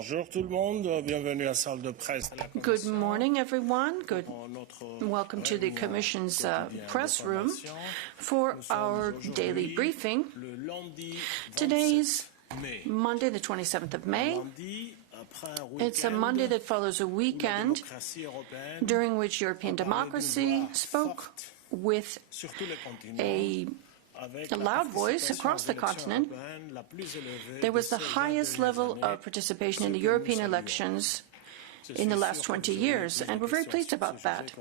Bonjour tout le monde, bienvenue à la salle de presse de la Commission. Good morning, everyone. Welcome to the Commission's press room for our daily briefing. Today's Monday, the 27th of May. It's a Monday that follows a weekend during which European democracy spoke with a loud voice across the continent. There was the highest level of participation in the European elections in the last 20 years, and we're very pleased about that.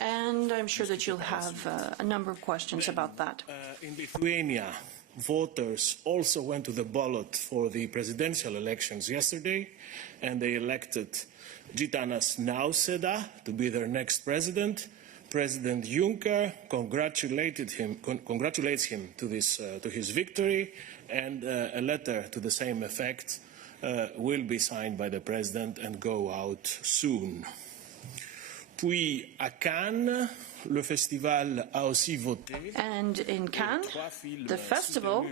And I'm sure that you'll have a number of questions about that. In Lithuania, voters also went to the ballot for the presidential elections yesterday, and they elected Gitanas Nausėda to be their next president. President Juncker congratulates him to his victory, and a letter to the same effect will be signed by the president and go out soon. Puis à Cannes, le festival a aussi voté. And in Cannes, the festival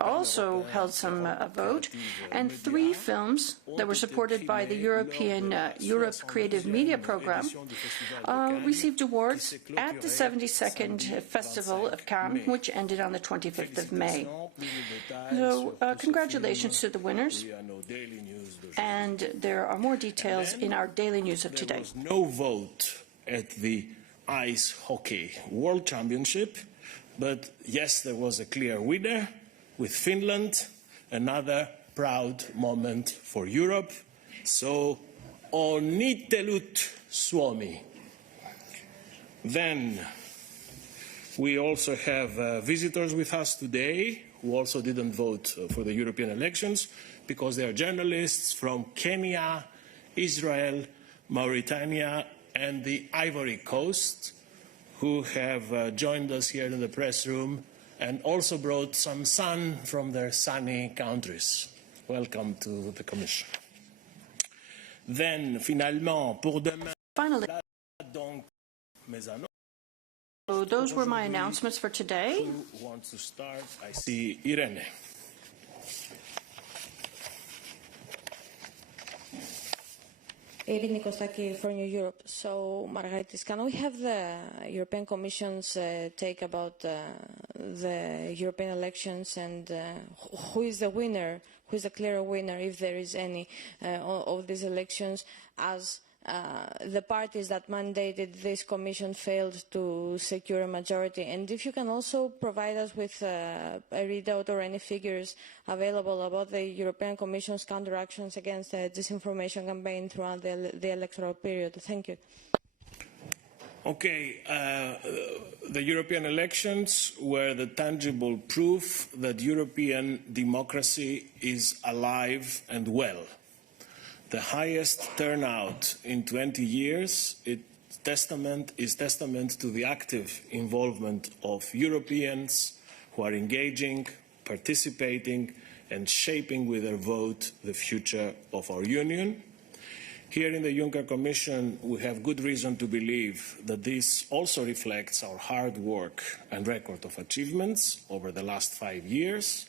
also held some vote, and 3 films that were supported by the Europe Creative Media Program received awards at the 72nd Festival of Cannes, which ended on the 25th of May. So congratulations to the winners, and there are more details in our daily news of today. There was no vote at the Ice Hockey World Championship, but yes, there was a clear winner with Finland, another proud moment for Europe. So, onnittelut Suomi. Then we also have visitors with us today who also didn't vote for the European elections because they are journalists from Kenya, Israel, Mauritania, and the Ivory Coast, who have joined us here in the press room and also brought some sun from their sunny countries. Welcome to the Commission. Then, finalement, pour demain, donc, mes annonces. So those were my announcements for today. Who wants to start? I see Irene. Irene Kostaki from New Europe. So, Margaritis, can we have the European Commission's take about the European elections and who is the winner, who is the clear winner, if there is any, of these elections, as the parties that mandated this commission failed to secure a majority? And if you can also provide us with a readout or any figures available about the European Commission's counteractions against the disinformation campaign throughout the electoral period. Thank you. Okay, the European elections were the tangible proof that European democracy is alive and well. The highest turnout in 20 years is testament to the active involvement of Europeans who are engaging, participating, and shaping with their vote the future of our Union. Here in the Juncker Commission, we have good reason to believe that this also reflects our hard work and record of achievements over the last 5 years.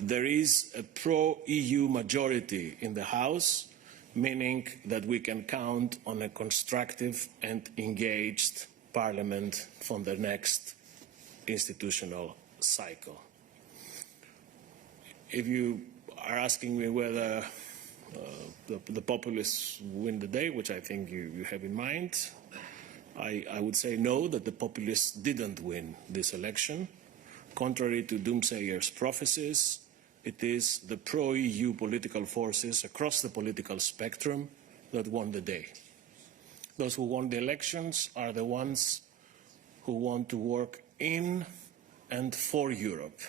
There is a pro-EU majority in the House, meaning that we can count on a constructive and engaged Parliament for the next institutional cycle. If you are asking me whether the populists win the day, which I think you have in mind, I would say no, that the populists didn't win this election. Contrary to doomsayers' prophecies, it is the pro-EU political forces across the political spectrum that won the day. Those who won the elections are the ones who want to work in and for Europe,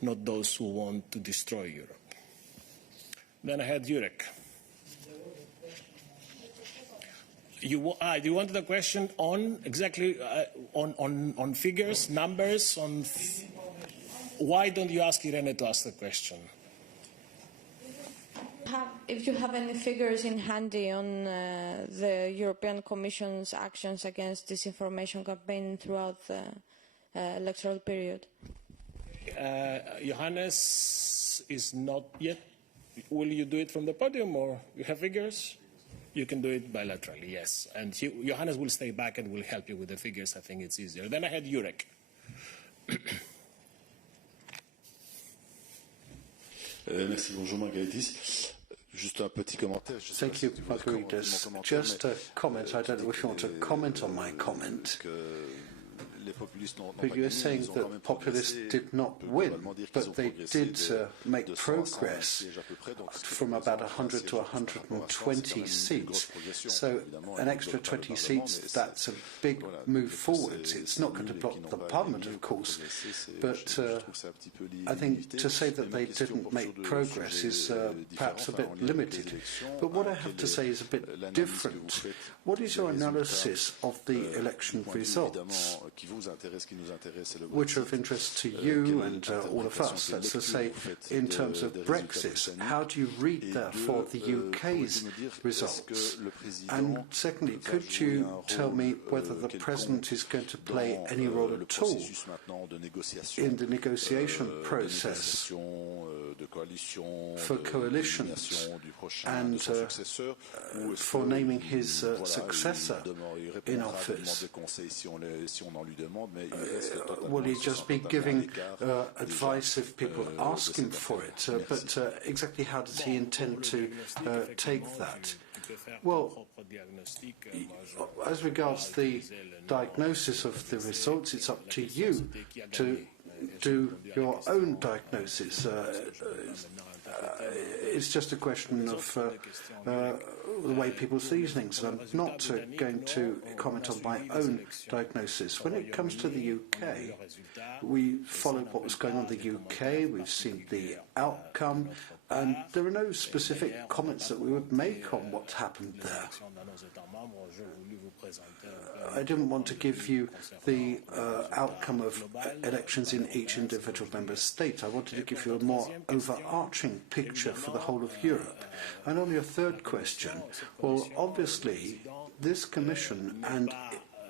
not those who want to destroy Europe. Then I had Jurek. You wanted a question on exactly on figures, numbers, on. Why don't you ask Irene to ask the question? If you have any figures in handy on the European Commission's actions against disinformation campaign throughout the electoral period. Johannes is not yet Will you do it from the podium, or you have figures? You can do it bilaterally, yes. And Johannes will stay back and will help you with the figures. I think it's easier. Then I had Jurek. Merci, bonjour Margaritis. Juste un petit commentaire. Thank you, Margaritis. Just a comment. I don't know if you want to comment on my comment. But you're saying that populists did not win, but they did make progress from about 100 to 120 seats. So an extra 20 seats, that's a big move forwards. It's not going to block the parliament, of course, but I think to say that they didn't make progress is perhaps a bit limited. But what I have to say is a bit different. What is your analysis of the election results, which are of interest to you and all of us? Let's just say, in terms of Brexit, how do you read, therefore, the UK's results? And secondly, could you tell me whether the President is going to play any role at all in the negotiation process for coalitions and for naming his successor in office? Will he just be giving advice if people ask him for it? But exactly how does he intend to take that? Well, as regards the diagnosis of the results, it's up to you to do your own diagnosis. It's just a question of the way people see things, and I'm not going to comment on my own diagnosis. When it comes to the UK, we followed what was going on in the UK, we've seen the outcome, and there are no specific comments that we would make on what happened there. I didn't want to give you the outcome of elections in each individual member state. I wanted to give you a more overarching picture for the whole of Europe. And on your third question, well, obviously, this Commission and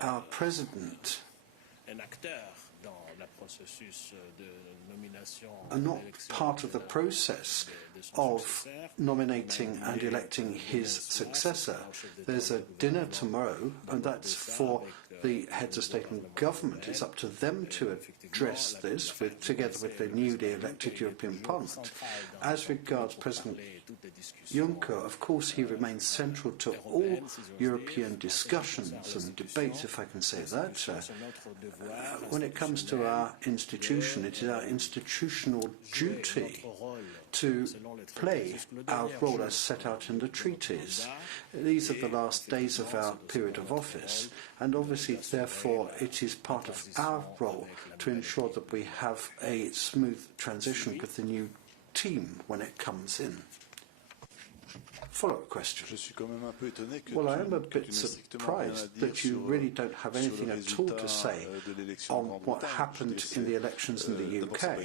our President are not part of the process of nominating and electing his successor. There's a dinner tomorrow, and that's for the heads of state and government. It's up to them to address this together with the newly elected European Parliament. As regards President Juncker, of course, he remains central to all European discussions and debates, if I can say that. When it comes to our institution, it is our institutional duty to play our role as set out in the treaties. These are the last days of our period of office, and obviously, therefore, it is part of our role to ensure that we have a smooth transition with the new team when it comes in. Follow-up question. Well, I am a bit surprised that you really don't have anything at all to say on what happened in the elections in the UK.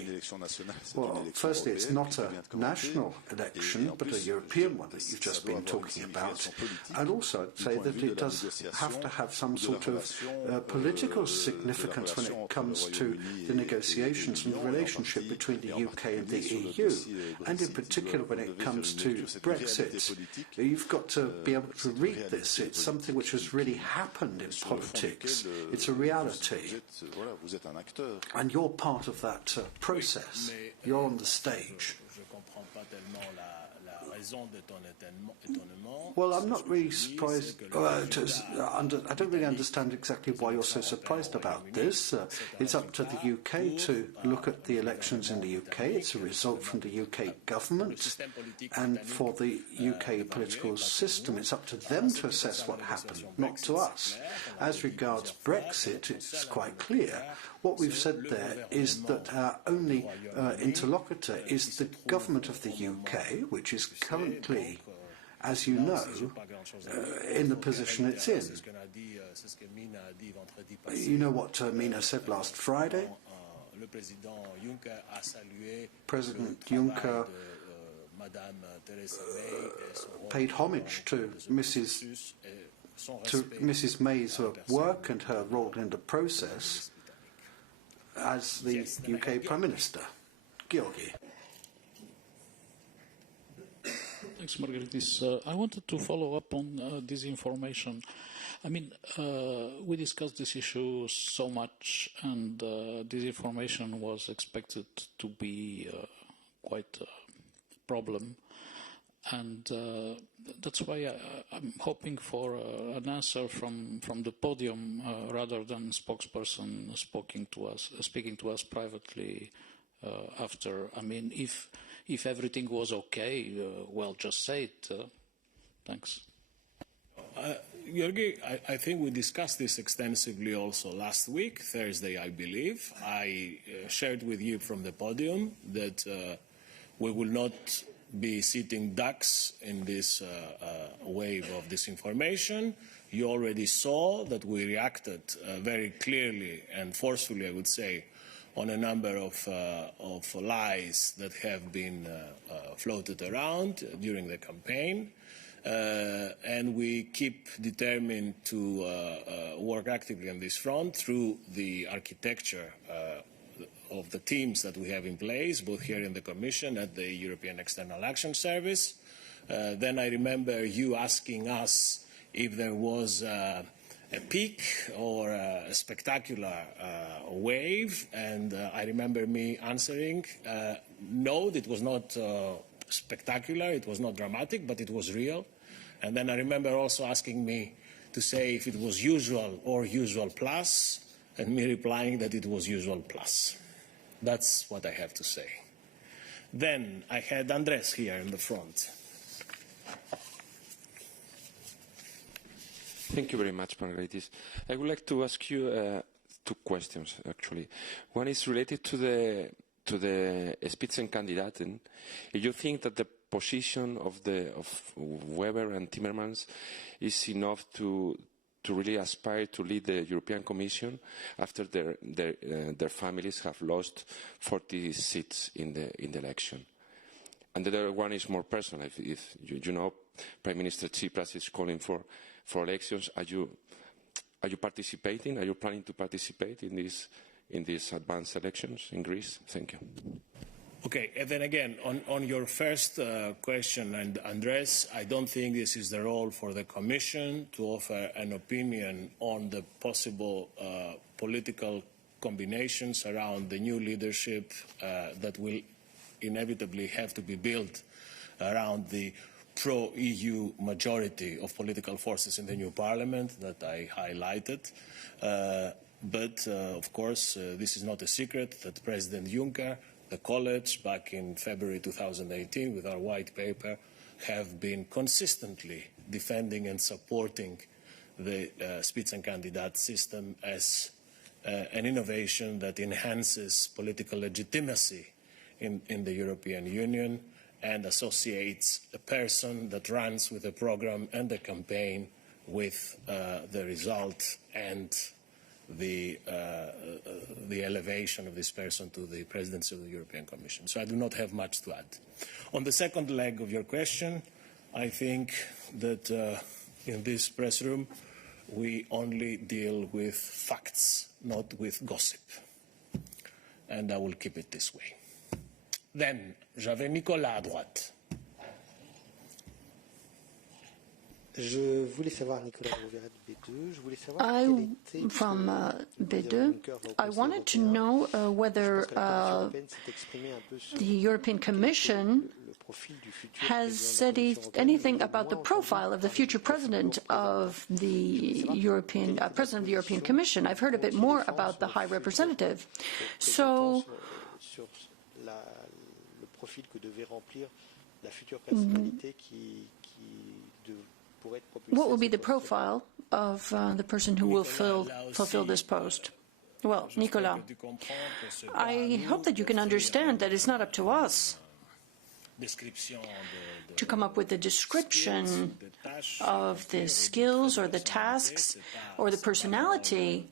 Well, firstly, it's not a national election, but a European one that you've just been talking about. And also, I'd say that it does have to have some sort of political significance when it comes to the negotiations and the relationship between the UK and the EU, and in particular when it comes to Brexit. You've got to be able to read this. It's something which has really happened in politics. It's a reality. And you're part of that process. You're on the stage. Well, I'm not really surprised. I don't really understand exactly why you're so surprised about this. It's up to the UK to look at the elections in the UK. It's a result from the UK government. And for the UK political system, it's up to them to assess what happened, not to us. As regards Brexit, it's quite clear. What we've said there is that our only interlocutor is the government of the UK, which is currently, as you know, in the position it's in. You know what Mina said last Friday? President Juncker paid homage to Mrs. May's work and her role in the process as the UK Prime Minister. Georgi. Thanks, Margaritis. I wanted to follow up on disinformation. I mean, we discussed this issue so much, and disinformation was expected to be quite a problem. And that's why I'm hoping for an answer from the podium rather than spokesperson speaking to us privately after. I mean, if everything was okay, well, just say it. Thanks. Georgi, I think we discussed this extensively also last week, Thursday, I believe. I shared with you from the podium that we will not be sitting ducks in this wave of disinformation. You already saw that we reacted very clearly and forcefully, I would say, on a number of lies that have been floated around during the campaign. And we keep determined to work actively on this front through the architecture of the teams that we have in place, both here in the Commission and the European External Action Service. Then I remember you asking us if there was a peak or a spectacular wave, and I remember me answering, no, it was not spectacular, it was not dramatic, but it was real. And then I remember also asking me to say if it was usual or usual plus, and me replying that it was usual plus. That's what I have to say. Then I had Andres here in the front. Thank you very much, Margaritis. I would like to ask you two questions, actually. One is related to the Spitzenkandidaten. If you think that the position of Weber and Timmermans is enough to really aspire to lead the European Commission after their families have lost 40 seats in the election. And the other one is more personal. If you know, Prime Minister Tsipras is calling for elections. Are you participating? Are you planning to participate in these advanced elections in Greece? Thank you. Okay, and then again, on your first question, and Andres, I don't think this is the role for the Commission to offer an opinion on the possible political combinations around the new leadership that will inevitably have to be built around the pro-EU majority of political forces in the new parliament that I highlighted. But, of course, this is not a secret that President Juncker, the College, back in February 2018 with our white paper, have been consistently defending and supporting the Spitzenkandidat system as an innovation that enhances political legitimacy in the European Union and associates a person that runs with a program and a campaign with the result and the elevation of this person to the presidency of the European Commission. So I do not have much to add. On the second leg of your question, I think that in this press room we only deal with facts, not with gossip. And I will keep it this way. Then, j'avais Nicolas à droite. Je voulais savoir, Nicolas Roveret de B2, je voulais savoir from B2, I wanted to know whether the European Commission has said anything about the profile of the future president of the European Commission. I've heard a bit more about the High Representative. So, what will be the profile of the person who will fulfill this post? Well, Nicolas, I hope that you can understand that it's not up to us to come up with a description of the skills or the tasks or the personality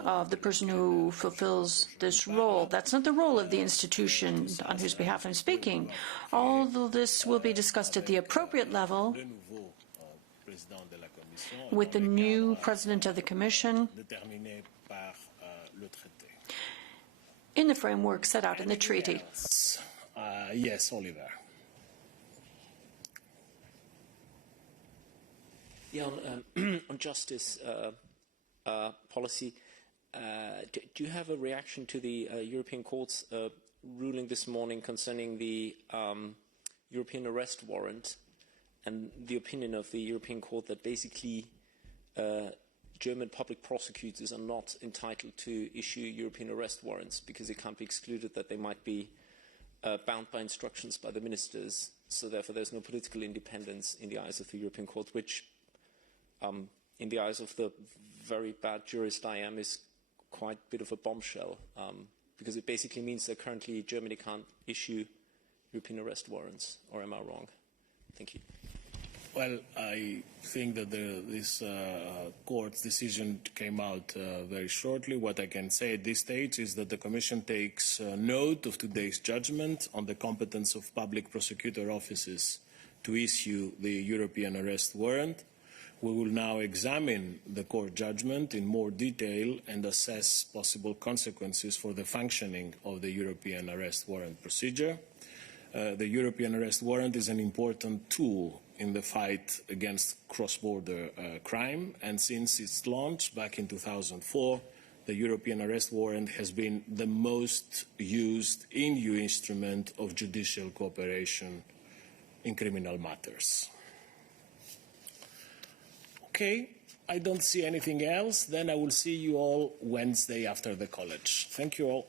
of the person who fulfills this role. That's not the role of the institution on whose behalf I'm speaking. All of this will be discussed at the appropriate level with the new President of the Commission in the framework set out in the treaty. Yes, Oliver. Yeah, on justice policy, do you have a reaction to the European Court's ruling this morning concerning the European arrest warrant and the opinion of the European Court that basically German public prosecutors are not entitled to issue European arrest warrants because it can't be excluded that they might be bound by instructions by the ministers, so therefore there's no political independence in the eyes of the European Court, which in the eyes of the very bad jurist I am is quite a bit of a bombshell, because it basically means that currently Germany can't issue European arrest warrants, or am I wrong? Thank you. Well, I think that this court's decision came out very shortly. What I can say at this stage is that the Commission takes note of today's judgment on the competence of public prosecutor offices to issue the European arrest warrant. We will now examine the court judgment in more detail and assess possible consequences for the functioning of the European arrest warrant procedure. The European arrest warrant is an important tool in the fight against cross-border crime, and since its launch back in 2004, the European arrest warrant has been the most used EU instrument of judicial cooperation in criminal matters. Okay, I don't see anything else. Then I will see you all Wednesday after the college. Thank you all.